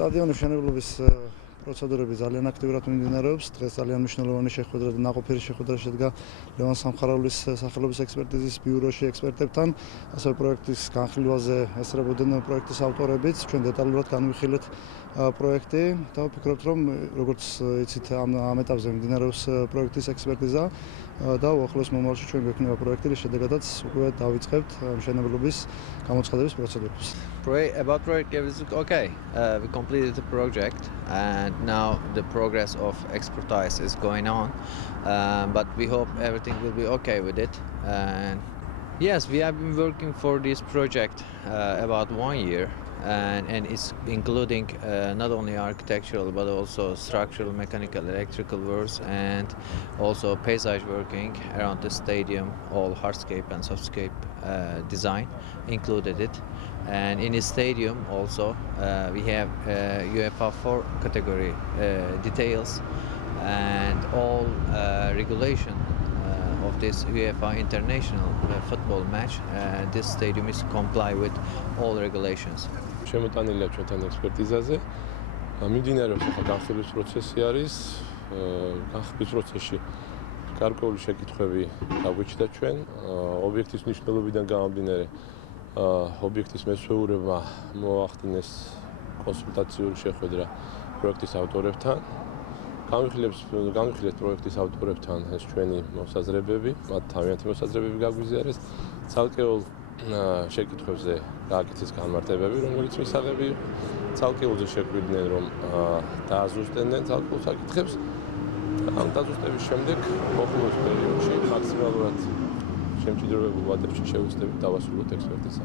სტადიონის მშენებლობის პროცედურები ძალიან აქტიურად მიმდინარეობს. დღეს ძალიან მნიშვნელოვანი შეხვედრა და ნაყოფიერი შეხვედრა შედგა ლევან სამხარაულის სახელობის ექსპერტიზის ბიუროში ექსპერტებთან. ასევე პროექტის განხილვაზე ესწრებოდნენ პროექტის ავტორებიც. ჩვენ დეტალურად განვიხილეთ პროექტი და ვფიქრობთ, რომ როგორც იცით, ამ ეტაპზე მიმდინარეობს პროექტის ექსპერტიზა და უახლოეს მომავალში ჩვენ გვექნება პროექტი, რის შედეგადაც უკვე დავიწყებთ მშენებლობის გამოცხადების პროცედურას. About project, it was okay. We completed the project, and now the progress of expertise is going on. But we hope everything will be okay with it. And yes, we have been working for this project about 1 year, and it's including not only architectural but also structural, mechanical, electrical works, and also paysage working around the stadium. All hardscape and softscape design included it. And in the stadium also we have UEFA 4 category details, and all regulation of this UEFA international football match. This stadium is comply with all regulations. შემოტანილია ჩვენთან ექსპერტიზაზე. მიმდინარეობს ახლა განხილვის პროცესი არის. განხილვის პროცესში გარკვეული შეკითხვები გაგვიჩნდა ჩვენ. ობიექტის მნიშვნელობიდან გამომდინარე ობიექტის მესვეურება მოახდინეს კონსულტაციური შეხვედრა პროექტის ავტორებთან. განვიხილეთ პროექტის ავტორებთან ეს ჩვენი მოსაზრებები, მათ თავიანთი მოსაზრებები გაგვიზიარეს. ცალკეულ შეკითხვებზე გააკეთეს განმარტებები, რომელიც მისაღები იყო. ცალკეულზე შეგვიდნენ, რომ დააზუსტებდნენ ცალკეულ საკითხებს. ამ დაზუსტების შემდეგ მოხულის პერიოდში მაქსიმალურად შემჭიდროებულ ვადებში შევეცდებით დავასრულოთ ექსპერტიზა.